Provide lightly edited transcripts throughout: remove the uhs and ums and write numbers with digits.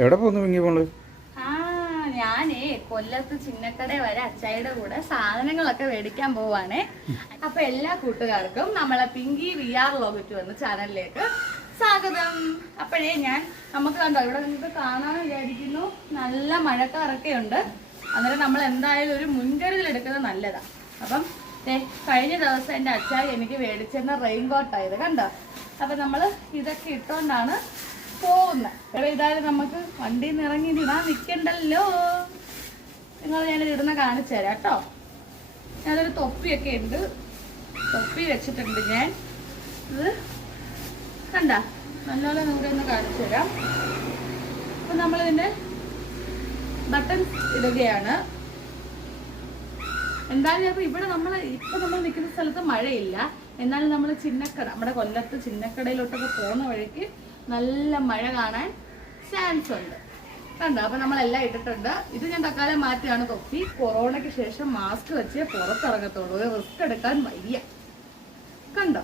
എവിടെ പോന്നു പിങ്കി മോള്? ഞാനേ കൊല്ലത്ത് ചിന്നക്കട വരെ അച്ചായിയുടെ കൂടെ സാധനങ്ങളൊക്കെ മേടിക്കാൻ പോവാണേ. അപ്പൊ എല്ലാ കൂട്ടുകാർക്കും നമ്മളെ പിങ്കി VR ലോഗറ്റ് വന്ന ചാനലിലേക്ക് സ്വാഗതം. അപ്പോഴേ നമുക്ക് കണ്ടോ ഇവിടെ നിങ്ങൾക്ക് കാണാൻ വിചാരിക്കുന്നു, നല്ല മഴക്കാറൊക്കെ ഉണ്ട്. അന്നേരം നമ്മൾ എന്തായാലും ഒരു മുൻകരുതൽ എടുക്കുന്നത് നല്ലതാ. അപ്പം കഴിഞ്ഞ ദിവസം എൻ്റെ അച്ചായി എനിക്ക് മേടിച്ചെന്ന റെയിൻ കോട്ടായത് കണ്ടോ. അപ്പൊ നമ്മൾ ഇതൊക്കെ ഇട്ടോണ്ടാണ് പോകുന്നത്. ഇവിടെ ഇതായാലും നമുക്ക് വണ്ടിയിൽ നിന്ന് ഇറങ്ങി ഇടാൻ നിൽക്കണ്ടല്ലോ. നിങ്ങൾ ഞാനിത് ഇടുന്ന കാണിച്ചു തരാം കേട്ടോ. ഞാനൊരു തൊപ്പിയൊക്കെ ഉണ്ട്, തൊപ്പി വെച്ചിട്ടുണ്ട് ഞാൻ. ഇത് കണ്ട നല്ലപോലെ നമുക്കൊന്ന് കാണിച്ചു തരാം. അപ്പം നമ്മളിതിൻ്റെ ബട്ടൺ ഇടുകയാണ്. എന്തായാലും അപ്പോൾ ഇവിടെ നമ്മൾ നിൽക്കുന്ന സ്ഥലത്ത് മഴയില്ല. എന്നാലും നമ്മൾ ചിന്നക്കട, നമ്മുടെ കൊല്ലത്ത് ചിന്നക്കടയിലോട്ടൊക്കെ പോകുന്ന വഴിക്ക് നല്ല മഴ കാണാൻ ചാൻസ് ഉണ്ട് കണ്ടോ. അപ്പം നമ്മളെല്ലാം ഇട്ടിട്ടുണ്ട്. ഇത് ഞാൻ തക്കാലം മാറ്റിയാണ് തൊപ്പി. കൊറോണയ്ക്ക് ശേഷം മാസ്ക് വെച്ച് പുറത്തിറങ്ങത്തുള്ളൂ, റിസ്ക് എടുക്കാൻ വയ്യ കണ്ടോ.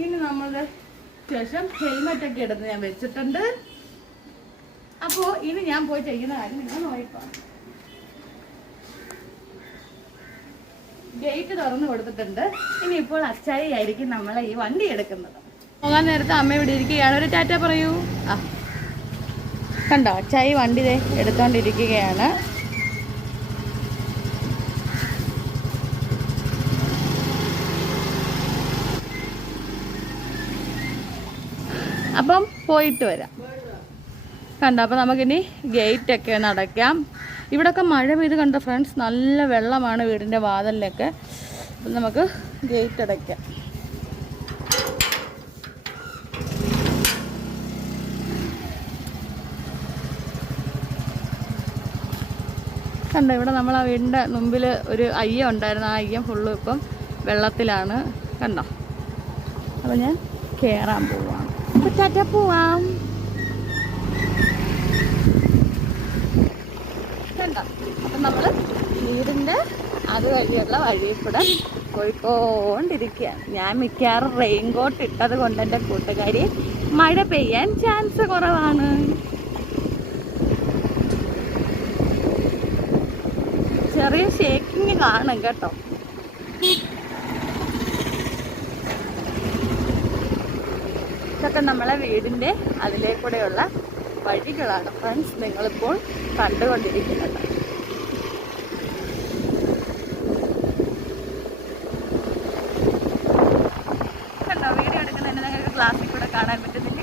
ഇനി നമ്മളുടെ ശേഷം ഹെൽമെറ്റ് ഒക്കെ എടുത്ത് ഞാൻ വെച്ചിട്ടുണ്ട്. അപ്പോൾ ഇനി ഞാൻ പോയി ചെയ്യുന്ന കാര്യം നിങ്ങൾ നോക്കിക്കോ. ഗേറ്റ് തുറന്നു കൊടുത്തിട്ടുണ്ട്. ഇനിയിപ്പോൾ അച്ചായി ആയിരിക്കും നമ്മളെ ഈ വണ്ടി എടുക്കുന്നത്. പോകാൻ നേരത്തെ അമ്മ ഇവിടെ ഇരിക്കുകയാണ്. ഒരു ടാറ്റ പറയൂ. കണ്ടോ അച്ചായി വണ്ടി എടുത്തോണ്ടിരിക്കുകയാണ്. അപ്പം പോയിട്ട് വരാം കണ്ടോ. അപ്പം നമുക്കിനി ഗേറ്റൊക്കെ ഒന്ന് അടയ്ക്കാം. ഇവിടെയൊക്കെ മഴ പെയ്ത് കണ്ടോ ഫ്രണ്ട്സ്, നല്ല വെള്ളമാണ് വീടിൻ്റെ വാതിലിലൊക്കെ. അപ്പം നമുക്ക് ഗേറ്റ് അടയ്ക്കാം. കണ്ടോ ഇവിടെ നമ്മൾ ആ വീടിൻ്റെ മുമ്പിൽ ഒരു അയ്യം ഉണ്ടായിരുന്നു. ആ അയ്യം ഫുള്ളും ഇപ്പം വെള്ളത്തിലാണ് കണ്ടോ. അപ്പോൾ ഞാൻ കയറാൻ പോവാം. അപ്പോൾ ടാറ്റ പോവാം കണ്ടോ. അപ്പം നമ്മൾ വീടിൻ്റെ അതുവഴിയുള്ള വഴിയിൽ കൂടെ പോയിക്കൊണ്ടിരിക്കുകയാണ്. ഞാൻ മിക്കവാറും റെയിൻ കോട്ട് ഇട്ടത് കൊണ്ട് എൻ്റെ കൂട്ടുകാരി മഴ പെയ്യാൻ ചാൻസ് കുറവാണ്. ചെറിയ ഷേക്കിങ് കാണും കേട്ടോ. ഇതൊക്കെ നമ്മളെ വീടിൻ്റെ അതിലേക്കൂടെയുള്ള വഴികളാണ് ഫ്രണ്ട്സ് നിങ്ങളിപ്പോൾ കണ്ടുകൊണ്ടിരിക്കുന്നത്. കണ്ടോ വീഡിയോ എടുക്കുന്നതിന് നിങ്ങൾക്ക് ക്ലാസ്സിൽ കൂടെ കാണാൻ പറ്റുന്നില്ലേ.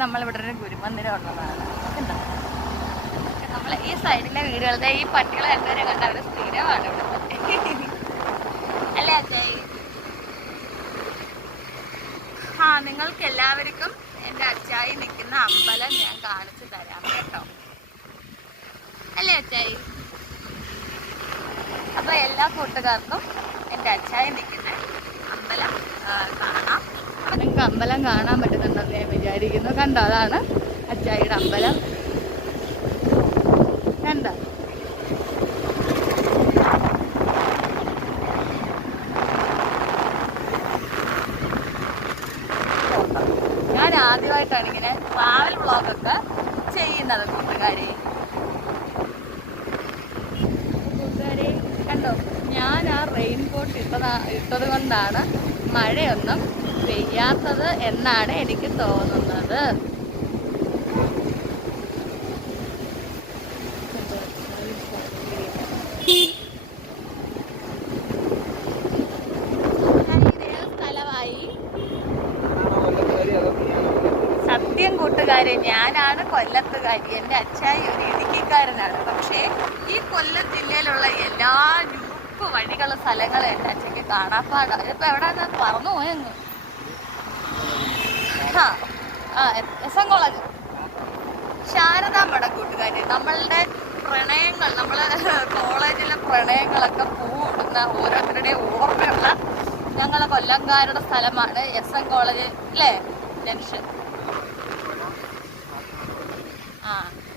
നമ്മളിവിടെ ഒരു ഗുരുമന്ദിരം ഉള്ളതാണ് കണ്ടോ. നമ്മൾ ഈ സൈഡിലെ വീടുകളുടെ ഈ പട്ടികളെ രണ്ടുപേരെ കണ്ട അവർ സ്ഥിരമാണ് ഇവിടെ അല്ലേ അച്ചായി. നിങ്ങൾക്ക് എല്ലാവർക്കും എൻ്റെ അച്ചായി നിൽക്കുന്ന അമ്പലം ഞാൻ കാണിച്ചു തരാം കേട്ടോ, അല്ലേ അച്ചായി. അപ്പൊ എല്ലാ കൂട്ടുകാർക്കും എൻ്റെ അച്ചായി നിൽക്കുന്ന അമ്പലം കാണാം. നിങ്ങൾക്ക് അമ്പലം കാണാൻ പറ്റുന്നുണ്ടെന്ന് ഞാൻ വിചാരിക്കുന്നു. കണ്ടോ അതാണ് അച്ചായിയുടെ അമ്പലം കണ്ടോ. ഞാൻ ആദ്യമായിട്ടാണ് ഇങ്ങനെ ട്രാവൽ വ്ളോഗൊക്കെ ചെയ്യുന്നത് കൂട്ടുകാരെ. കണ്ടോ ഞാൻ ആ റെയിൻ കോട്ട് ഇട്ടത് കൊണ്ടാണ് മഴയൊന്നും പെയ്യാത്തത് എന്നാണ് എനിക്ക് തോന്നുന്നത്. സത്യം കൂട്ടുകാരെ, ഞാനാണ് കൊല്ലത്തുകാരി. എൻ്റെ അച്ചായി ഒരു ഇടുക്കിക്കാരനാണ്. പക്ഷേ ഈ കൊല്ലം ജില്ലയിലുള്ള എല്ലാ ഗ്രൂപ്പ് വഴികളും സ്ഥലങ്ങളും എൻ്റെ അച്ഛയ്ക്ക് കാണാപ്പാടാണ്. ഇപ്പം എവിടെ പറന്നു പോയെന്ന് എസ് എൻ കോളേജ് ശാരദാമഠം കൂട്ടുകാരി. നമ്മളുടെ പ്രണയങ്ങൾ, നമ്മളെ കോളേജിലെ പ്രണയങ്ങളൊക്കെ പൂവിടുന്ന ഓരോരുത്തരുടെയും ഓർമ്മയുള്ള ഞങ്ങളെ കൊല്ലംകാരുടെ സ്ഥലമാണ് SM കോളേജ് അല്ലേ, ജംഗ്ഷൻ. ആ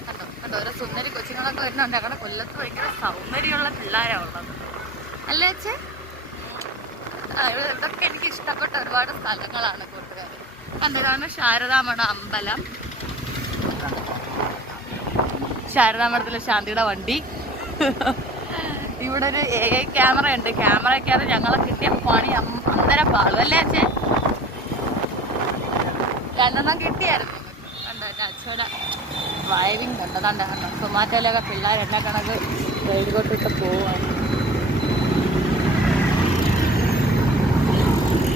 കണ്ടോ കണ്ടോ, ഓരോ സുന്ദരി കൊച്ചുങ്ങളൊക്കെ വരുന്നുണ്ട്. അങ്ങനെ കൊല്ലത്ത് ഭയങ്കര സൗന്ദര്യമുള്ള പിള്ളേരാണ് ഉള്ളത് അല്ലേ അച്ഛൻ? ഇവിടൊക്കെ എനിക്ക് ഇഷ്ടപ്പെട്ട ഒരുപാട് സ്ഥലങ്ങളാണ് കൂട്ടുകാർ. കണ്ടതാണ് ശാരദാമഠം അമ്പലം. ശാരദാമഠത്തിലെ ശാന്തിയുടെ വണ്ടി. ഇവിടെ ഒരു ക്യാമറ ഉണ്ട്. ക്യാമറയ്ക്കകത്ത് ഞങ്ങളെ കിട്ടിയ പണി അന്നേരം പാടും അല്ലേ അച്ഛൻ? 2 കിട്ടിയായിരുന്നു. കണ്ടോ എൻ്റെ അച്ഛയുടെ ഡ്രൈവിംഗ് കണ്ടതാണ്ട്. കണ്ടോ സൊമാറ്റോയിലൊക്കെ പിള്ളേർ എണ്ണ കണക്ക് റെയിൽകോട്ടിട്ട് പോവാണ്.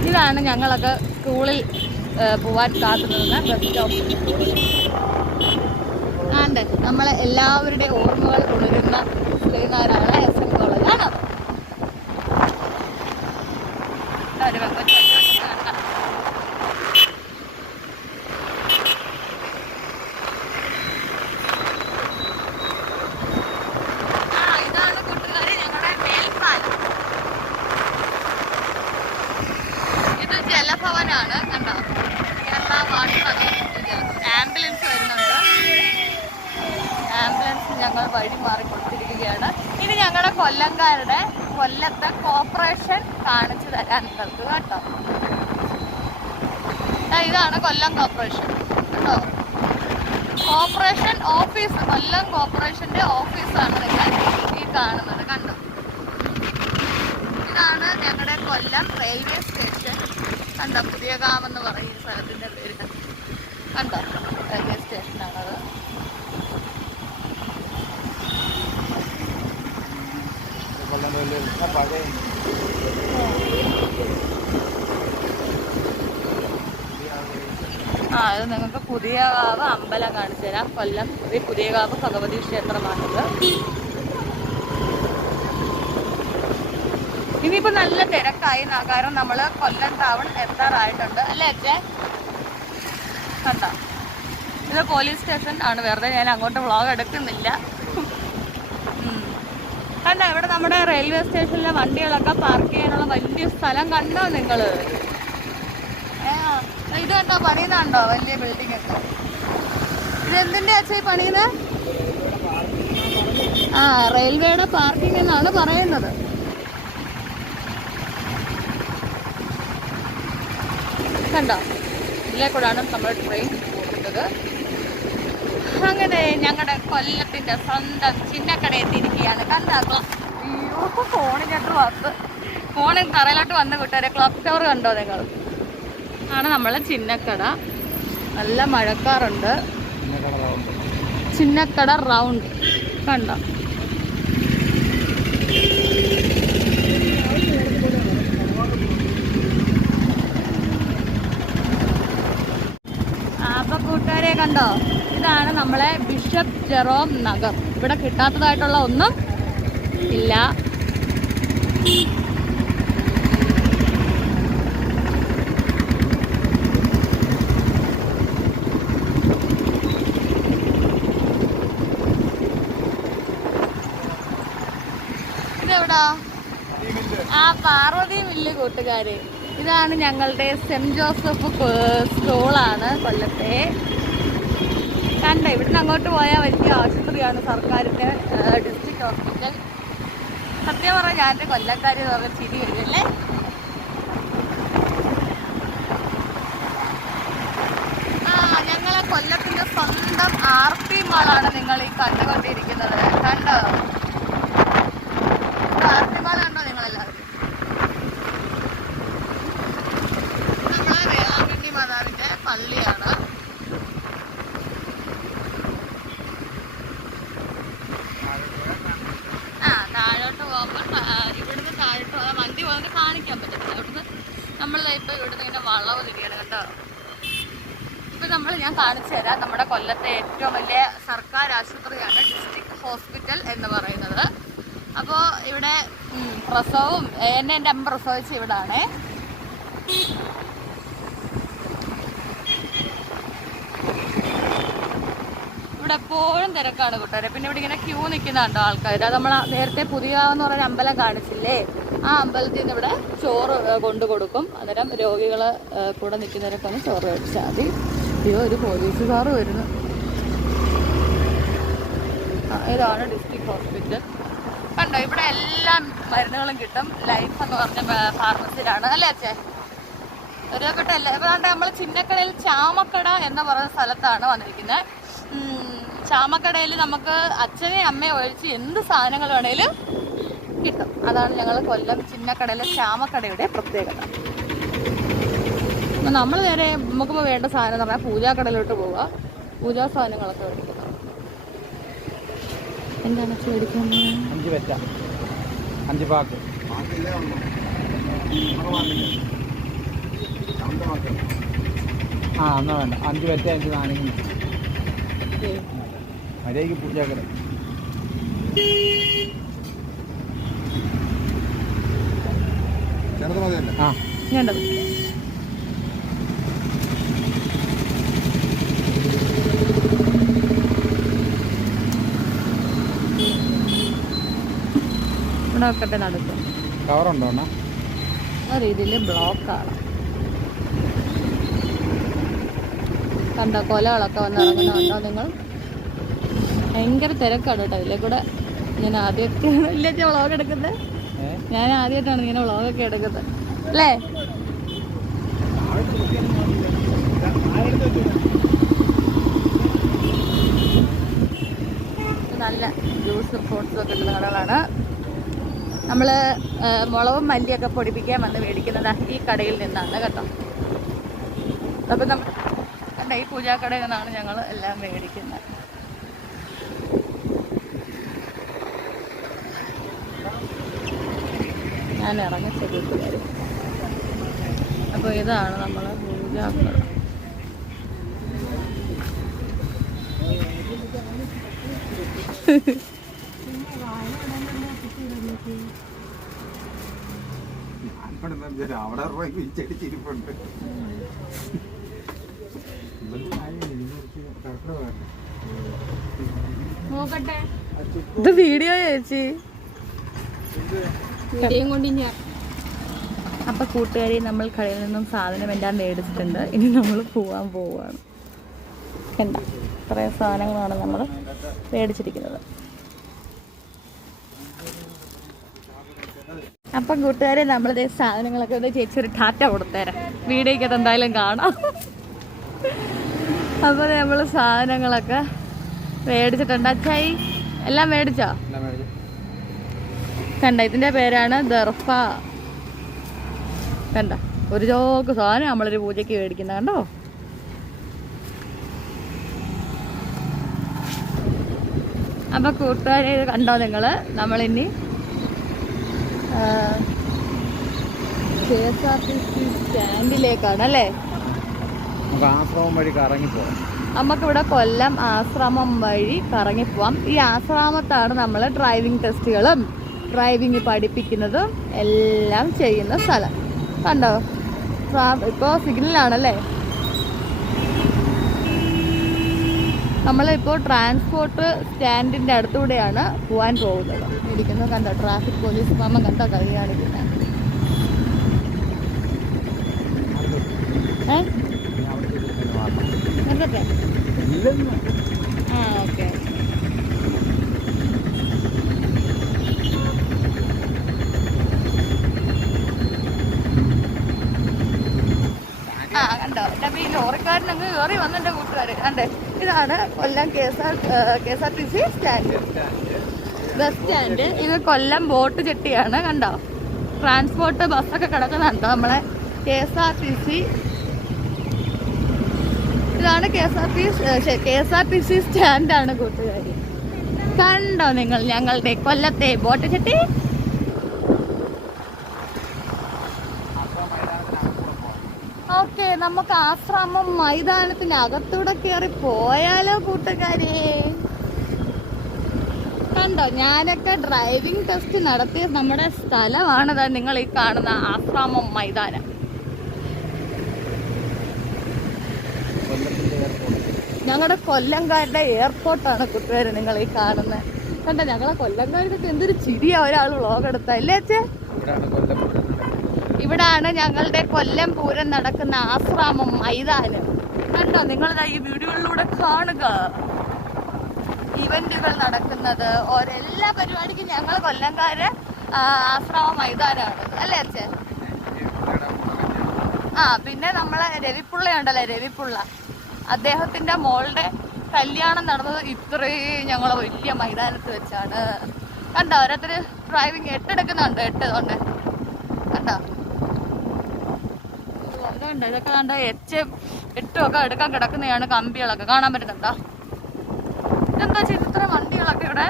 ഇതാണ് ഞങ്ങളൊക്കെ സ്കൂളിൽ പോവാൻ കാത്തു നിന്ന ബസ് സ്റ്റോപ്പ്. ആണ്ട് നമ്മളെ എല്ലാവരുടെ ഓർമ്മകൾ ഉണരുന്ന ശ്രീനാരായണ SM കോളേജ് ആണോ? ഇതാണ് കൂട്ടുകാരെ ഞങ്ങളുടെ മേൽപ്പാലം. ഇത് ജലഭവനാണ്. കണ്ടോ കേരള വാട്ടർ ആംബുലൻസ് വരുന്നുണ്ട്. ആംബുലൻസ് ഞങ്ങൾ വഴി മാറി കൊടുത്തിരിക്കുകയാണ്. ഇനി ഞങ്ങളുടെ കൊല്ലംകാരുടെ കൊല്ലത്തെ കോർപ്പറേഷൻ കാണിച്ചു തരാൻ നിങ്ങൾക്ക് കേട്ടോ. ഇതാണ് കൊല്ലം കോർപ്പറേഷൻ കേട്ടോ. കോർപ്പറേഷൻ ഓഫീസ്, കൊല്ലം കോർപ്പറേഷന്റെ ഓഫീസാണ് നിങ്ങൾ ഈ കാണുന്നത്. കണ്ടോ ഇതാണ് ഞങ്ങളുടെ കൊല്ലം റെയിൽവേ സ്റ്റേഷൻ. കണ്ടോ പുതിയകാമെന്ന് പറയും ഈ സ്ഥലത്തിന്റെ പേര്. കണ്ടോ റെയിൽവേ സ്റ്റേഷനാണത്. ഇത് നിങ്ങൾക്ക് പുതിയകാവ് അമ്പലം കാണിച്ചു തരാം. കൊല്ലം പുതിയകാവ് ഭഗവതി ക്ഷേത്രമാണിത്. ഇനിയിപ്പോ നല്ല തിരക്കായി. കാരണം നമ്മള് കൊല്ലം ടൗൺ എത്താറായിട്ടുണ്ട് അല്ലേ അച്ഛൻ? കണ്ടോ ഇത് പോലീസ് സ്റ്റേഷൻ ആണ്. വെറുതെ ഞാൻ അങ്ങോട്ട് വ്ളോഗ് എടുക്കുന്നില്ല. കണ്ടോ ഇവിടെ നമ്മുടെ റെയിൽവേ സ്റ്റേഷനിലെ വണ്ടികളൊക്കെ പാർക്ക് ചെയ്യാനുള്ള വലിയ സ്ഥലം കണ്ടോ നിങ്ങള്? ഇത് കണ്ടോ പണിയുന്നുണ്ടോ വലിയ ബിൽഡിംഗ് ഒക്കെ? ഇതെന്തിന്റെ അച്ഛാ പണിയുന്നത്? റെയിൽവേയുടെ പാർക്കിംഗ് എന്നാണ് പറയുന്നത്. കണ്ടോ ഇതിലെ കൂടാണ് നമ്മുടെ ട്രെയിൻ പോകുന്നത്. അങ്ങനെ ഞങ്ങളുടെ കൊല്ലത്തിന്റെ സ്വന്തം ചിന്നക്കട എത്തിയിരിക്കുകയാണ്. കണ്ടോ ഫോണിലോട്ട് വന്ന് ഫോണിൽ തറയിലോട്ട് വന്ന് കൂട്ടുകാരെ ക്ലോക്ക് ടവർ കണ്ടോ നിങ്ങൾ? ആണ് നമ്മളെ ചിന്നക്കട. നല്ല മഴക്കാറുണ്ട്. ചിന്നക്കട റൗണ്ട് കണ്ടോ. അപ്പൊ കൂട്ടുകാരെ കണ്ടോ ഇതാണ് നമ്മളെ ബിഷപ്പ് ജെറോം നഗർ. ഇവിടെ കിട്ടാത്തതായിട്ടുള്ള ഒന്നും ഇല്ല. ഇതെവിടാ? പാർവതി മില്ല് കൂട്ടുകാര്. ഇതാണ് ഞങ്ങളുടെ സെന്റ് ജോസഫ് സ്കൂളാണ് കൊല്ലത്തെ. കണ്ട ഇവിടുന്ന് അങ്ങോട്ട് പോയാൽ വലിയ ആശുപത്രിയാണ് സർക്കാരിന്റെ ഡിസ്ട്രിക്ട് ഹോസ്പിറ്റൽ. സത്യം പറഞ്ഞാൽ ഞാൻ എൻ്റെ കൊല്ലക്കാരി എന്ന് പറഞ്ഞ ചിരി വരുമല്ലേ. ഞങ്ങളെ കൊല്ലത്തിന്റെ സ്വന്തം RP മാളാണ് നിങ്ങൾ ഈ കണ്ടുകൊണ്ടിരിക്കുന്നത്. കണ്ടോ RP മാൾ കണ്ടോ നിങ്ങളെല്ലാവരും? നമ്മളെ വേളാങ്കണ്ണി മാതാവിന്റെ പള്ളിയാണ്. താഴോട്ട് പോകുമ്പോൾ ഇവിടുന്ന് താഴോട്ട് വണ്ടി പോകുന്നത് കാണിക്കാൻ പറ്റത്തില്ല. ഇവിടുന്ന് നമ്മൾ ഇപ്പൊ ഇവിടുന്ന് ഇങ്ങനെ വളവ് തിരിയാണ് കേട്ടോ. ഇപ്പൊ ഞാൻ കാണിച്ചു തരാം. നമ്മുടെ കൊല്ലത്തെ ഏറ്റവും വലിയ സർക്കാർ ആശുപത്രിയാണ് ഡിസ്ട്രിക്ട് ഹോസ്പിറ്റൽ എന്ന് പറയുന്നത്. അപ്പോൾ ഇവിടെ പ്രസവവും എൻ്റെ അമ്മ പ്രസവിച്ച് ഇവിടാണേ. ഇവിടെ എപ്പോഴും തിരക്കാണ് കൂട്ടുകാരെ. പിന്നെ ഇവിടെ ഇങ്ങനെ ക്യൂ നിൽക്കുന്നുണ്ടോ ആൾക്കാർ. അത് നമ്മൾ നേരത്തെ പുതിയാവെന്ന് പറഞ്ഞ അമ്പലം കാണിച്ചില്ലേ, ആ അമ്പലത്തിൽ നിന്ന് ഇവിടെ ചോറ് കൊണ്ടു കൊടുക്കും. അന്നേരം രോഗികൾ കൂടെ നിൽക്കുന്നവരൊക്കെ ഒന്ന് ചോറ് മേടിച്ചാൽ മതി. അയ്യോ, ഒരു പോലീസുകാർ വരുന്നു. ഇതാണ് ഡിസ്ട്രിക്ട് ഹോസ്പിറ്റൽ. കണ്ടോ, ഇവിടെ എല്ലാ മരുന്നുകളും കിട്ടും. ലൈഫ് എന്ന് പറഞ്ഞ ഫാർമസിയിലാണ് അല്ലേ അച്ഛേ? ഒരു കിട്ടല്ലേ. ഇപ്പൊ നമ്മൾ ചിന്നക്കടയിൽ ചാമക്കട എന്ന് പറയുന്ന സ്ഥലത്താണ് വന്നിരിക്കുന്നത്. ചാമക്കടയിൽ നമുക്ക് അച്ഛനെയും അമ്മയും ഒഴിച്ച് എന്ത് സാധനങ്ങൾ വേണേലും കിട്ടും. അതാണ് ഞങ്ങൾ കൊല്ലം ചിന്നക്കടയിലെ ചാമക്കടയുടെ പ്രത്യേകത. നമ്മൾ നേരെ നമുക്ക് വേണ്ട സാധനം എന്ന് പറഞ്ഞാൽ പൂജാക്കടയിലോട്ട് പോവുക, പൂജാ സാധനങ്ങളൊക്കെ മേടിക്കുന്നത്. എന്താണ് മേടിക്കുന്നത്? 5 വെറ്റ 5 പാക്ക്. എന്നാ വേണ്ട 5 വെറ്റ 5 നാരങ്ങ മര്യാദയ്ക്ക് പൂജാക്കട. ആ വേണ്ടത് ഇവിടെ വെക്കട്ടെ നടക്കും. കവറുണ്ടോ? ആ രീതിയിൽ ബ്ലോക്കാണ്. കണ്ടോ കൊലകളൊക്കെ വന്നിറങ്ങുന്നുണ്ടോ നിങ്ങൾ? ഭയങ്കര തിരക്കാണ് കേട്ടോ ഇതിലെ കൂടെ. ഞാൻ ആദ്യമൊക്കെയാണ് ഇല്ല വ്ളോഗ് എടുക്കുന്നത്. ഞാൻ ആദ്യമായിട്ടാണ് ഇങ്ങനെ വ്ളോഗൊക്കെ എടുക്കുന്നത് അല്ലേ? നല്ല ജ്യൂസും ഫ്രൂട്ട്സും ഒക്കെ കിട്ടുന്ന കടകളാണ്. നമ്മൾ മുളകും മല്ലിയൊക്കെ പൊടിപ്പിക്കാൻ വന്ന് മേടിക്കുന്നത് ഈ കടയിൽ നിന്നാണ് കേട്ടോ. അപ്പം നമ്മൾ കണ്ട ഈ പൂജാക്കടയിൽ നിന്നാണ് ഞങ്ങൾ എല്ലാം മേടിക്കുന്നത്. ഞാൻ ഇറങ്ങിച്ചേരും. അപ്പോൾ ഇതാണ് നമ്മളെ പൂജാക്കട. നോക്കട്ടെ, ഇത് വീഡിയോ ചേച്ചി. അപ്പൊ കൂട്ടുകാരി, നമ്മൾ കടയിൽ നിന്നും സാധനം എല്ലാം മേടിച്ചിട്ടുണ്ട്. ഇനി നമ്മൾ പോവാൻ പോവാണ്. കണ്ട ഇത്രയും സാധനങ്ങളാണ് നമ്മൾ മേടിച്ചിരിക്കുന്നത്. അപ്പം കൂട്ടുകാരെ, നമ്മളിതേ സാധനങ്ങളൊക്കെ ഒന്ന് ചേച്ചി ഒരു ടാറ്റ കൊടുത്തേരാം. വീഡിയോയ്ക്ക് അത് എന്തായാലും കാണാം. അപ്പോൾ നമ്മൾ സാധനങ്ങളൊക്കെ മേടിച്ചിട്ടുണ്ട്. അച്ചായി എല്ലാം മേടിച്ചോ? കണ്ട ഇതിൻ്റെ പേരാണ് ദർഫ. കണ്ട ഒരു ചോക്ക് സാധനം നമ്മളൊരു പൂജയ്ക്ക് മേടിക്കുന്ന കണ്ടോ. അപ്പോൾ കൂട്ടുകാരെ കണ്ടോ നിങ്ങൾ, നമ്മളിനി KSRTC സ്റ്റാൻഡിലേക്കാണ് അല്ലേ? ആശ്രമം വഴി കറങ്ങിപ്പോവാം. നമുക്കിവിടെ കൊല്ലം ആശ്രമം വഴി കറങ്ങിപ്പോവാം. ഈ ആശ്രമത്താണ് നമ്മൾ ഡ്രൈവിംഗ് ടെസ്റ്റുകളും ഡ്രൈവിംഗ് പഠിപ്പിക്കുന്നതും എല്ലാം ചെയ്യുന്ന സ്ഥലം. കണ്ടോ ഇപ്പോൾ സിഗ്നലാണല്ലേ. നമ്മളിപ്പോൾ ട്രാൻസ്പോർട്ട് സ്റ്റാൻഡിൻ്റെ അടുത്തൂടെയാണ് പോകാൻ പോകുന്നത്. ഇരിക്കുന്നത് കണ്ടോ, ട്രാഫിക് പോലീസ് മാമ കണ്ടോ കൈ കാണിക്കുന്നത്. നിർത്തട്ടെ? ആ ഓക്കെ. കണ്ടോ എൻ്റെ ഈ ലോറിക്കാരൻ അങ്ങ് കയറി വന്നു. എൻ്റെ കൂട്ടുകാർ കണ്ടേ, ഇതാണ് കൊല്ലം KSRTC സ്റ്റാൻഡ്, ബസ് സ്റ്റാൻഡ്. ഇത് കൊല്ലം ബോട്ട് ചെട്ടിയാണ്. കണ്ടോ ട്രാൻസ്പോർട്ട് ബസ്സൊക്കെ കിടക്കുന്നുണ്ടോ നമ്മളെ KSRTC. ഇതാണ് KSRTC സ്റ്റാൻഡാണ് കൂട്ടുകാരി. കണ്ടോ നിങ്ങൾ ഞങ്ങളുടെ കൊല്ലത്തെ ബോട്ട് ചെട്ടി. ഓക്കെ, നമുക്ക് ആശ്രമം മൈതാനത്തിനകത്തൂടെ കയറി പോയാലോ കൂട്ടുകാരെ? കണ്ടോ, ഞാനൊക്കെ ഡ്രൈവിംഗ് ടെസ്റ്റ് നടത്തിയ നമ്മുടെ സ്ഥലമാണത് നിങ്ങൾ ഈ കാണുന്ന ആശ്രമം മൈതാനം. ഞങ്ങളുടെ കൊല്ലംകാരുടെ എയർപോർട്ടാണ് കൂട്ടുകാരെ നിങ്ങൾ ഈ കാണുന്നത്. കണ്ട ഞങ്ങളെ കൊല്ലംകാരിതൊക്കെ എന്തൊരു ചിരിയാ ഒരാൾ വ്ളോഗ് എടുത്ത അല്ലേ അച്ഛേ? ഇവിടാണ് ഞങ്ങളുടെ കൊല്ലം പൂരം നടക്കുന്ന ആശ്രാമം മൈതാനം. കണ്ടോ നിങ്ങൾ ഈ വീഡിയോകളിലൂടെ കാണുക ഇവന്റുകൾ നടക്കുന്നത്. എല്ലാ പരിപാടിക്കും ഞങ്ങൾ കൊല്ലംകാര് ആശ്രാമം മൈതാനമാണ് അല്ലേ അച്ഛൻ? പിന്നെ നമ്മളെ രവിപ്പുള്ള ഉണ്ടല്ലേ, രവിപ്പുള്ള അദ്ദേഹത്തിന്റെ മോളുടെ കല്യാണം നടന്നത് ഇത്രയും ഞങ്ങളെ വലിയ മൈതാനത്ത് വെച്ചാണ്. കണ്ടോ ഓരോരുത്തര് ഡ്രൈവിങ് എടുക്കുന്നുണ്ട്, കൊണ്ട് കണ്ടോ ഉണ്ട്. ഇതൊക്കെ കണ്ടോ എട്ടും ഒക്കെ എടുക്കാൻ കിടക്കുന്നതാണ്. കമ്പികളൊക്കെ കാണാൻ പറ്റുന്നുണ്ടോ? ഇതെന്താ ചെയ്ത് ഇത്ര വണ്ടികളൊക്കെ ഇവിടെ?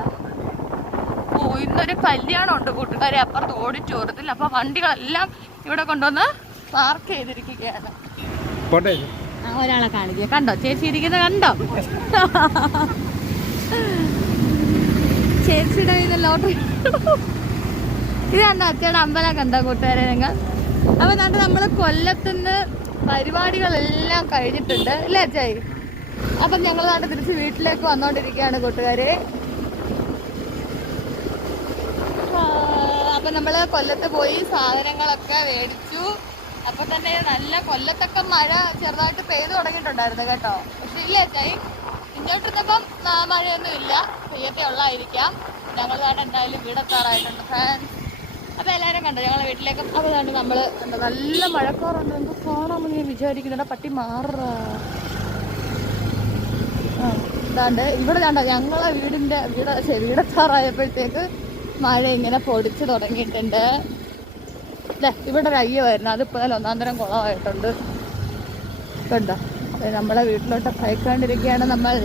ഇന്നൊരു കല്യാണം ഉണ്ട് കൂട്ടുകാരെ അപ്പുറത്ത് ഓഡിറ്റോറിയത്തിൽ. അപ്പൊ വണ്ടികളെല്ലാം ഇവിടെ കൊണ്ടുവന്ന് പാർക്ക് ചെയ്തിരിക്കുകയാണ്. ഒരാളെ കാണിക്കുക. കണ്ടോ ചേച്ചി ഇരിക്കുന്നത് കണ്ടോ? ചേച്ചിയുടെ ഇത് ലോട്ടറി. ഇത് കണ്ടോ അച്ഛയുടെ അമ്പലം കണ്ടോ കൂട്ടുകാരെ നിങ്ങൾ? അപ്പൊ കണ്ട് നമ്മള് കൊല്ലത്തുനിന്ന് പരിപാടികളെല്ലാം കഴിഞ്ഞിട്ടുണ്ട് അല്ലേ അച്ചായി? അപ്പൊ ഞങ്ങൾ നാട്ടിൽ തിരിച്ച് വീട്ടിലേക്ക് വന്നോണ്ടിരിക്കുകയാണ് കൂട്ടുകാരെ. അപ്പൊ നമ്മള് കൊല്ലത്ത് പോയി സാധനങ്ങളൊക്കെ മേടിച്ചു. അപ്പൊ തന്നെ നല്ല കൊല്ലത്തൊക്കെ മഴ ചെറുതായിട്ട് പെയ്തു തുടങ്ങിയിട്ടുണ്ടായിരുന്നു കേട്ടോ. പക്ഷെ ഇല്ലേ അച്ചായി, ഇങ്ങോട്ടിരുന്നപ്പം മഴയൊന്നും ഇല്ല, പെയ്യത്തെ ഉള്ളായിരിക്കാം. ഞങ്ങൾ നാട് എന്തായാലും വീടെത്താറായിട്ടുണ്ട് ഫ്രണ്ട്സ്. അപ്പൊ എല്ലാവരും കണ്ടോ ഞങ്ങളെ വീട്ടിലേക്ക്? അപ്പൊ കണ്ട് നമ്മള് നല്ല മഴക്കാറുണ്ട്. എന്തോ കാണാമെന്ന് ഞാൻ വിചാരിക്കുന്നുണ്ട്. പട്ടി മാറ ഇതാണ്ട് ഇവിടെ കണ്ടോ ഞങ്ങളെ വീടെത്താറായപ്പോഴത്തേക്ക് മഴ ഇങ്ങനെ പൊടിച്ചു തുടങ്ങിയിട്ടുണ്ട്. ഇവിടെ ഒരു അയ്യമായിരുന്നു, അതിപ്പോൾ ഒന്നാം തരം കുളമായിട്ടുണ്ട് കണ്ടോ. നമ്മളെ വീട്ടിലോട്ട് ഭയക്കാണ്ടിരിക്കുകയാണ് നമ്മൾ.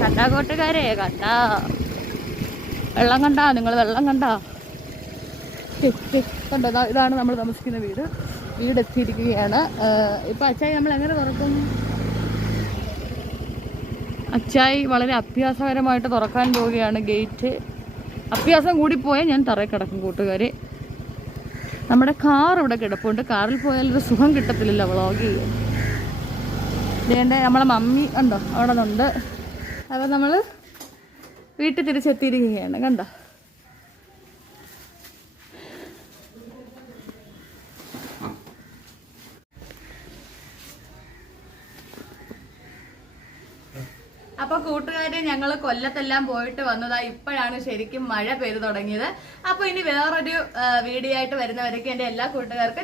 കണ്ടാ കൂട്ടുകാരെ, കണ്ടാ വെള്ളം കണ്ടാ നിങ്ങൾ? വെള്ളം കണ്ടാ? കണ്ടോ ഇതാണ് നമ്മൾ താമസിക്കുന്ന വീടെത്തിയിരിക്കുകയാണ്. ഇപ്പൊ അച്ചായി നമ്മൾ എങ്ങനെ തുറക്കും? അച്ചായി വളരെ അഭ്യാസകരമായിട്ട് തുറക്കാൻ പോവുകയാണ് ഗേറ്റ്. അഭ്യാസം കൂടിപ്പോയാൽ ഞാൻ തറയിൽ കിടക്കും കൂട്ടുകാരെ. നമ്മുടെ കാർ ഇവിടെ കിടപ്പുണ്ട്. കാറിൽ പോയാലൊരു സുഖം കിട്ടത്തില്ലല്ലോ വ്ളോഗ് ചെയ്യാൻ. ഇതേണ്ട നമ്മളെ മമ്മി ഉണ്ടോ അവിടെ നിന്നുണ്ട്. അപ്പോൾ നമ്മൾ വീട്ടിൽ തിരിച്ചെത്തിയിരിക്കുകയാണ് കണ്ടോ. അപ്പൊ കൂട്ടുകാരെ ഞങ്ങൾ കൊല്ലത്തെല്ലാം പോയിട്ട് വന്നതാ. ഇപ്പോഴാണ് ശരിക്കും മഴ പെയ്തു തുടങ്ങിയത്. അപ്പൊ ഇനി വേറൊരു വീഡിയോ ആയിട്ട് വരുന്നവരൊക്കെ എന്റെ എല്ലാ കൂട്ടുകാർക്കും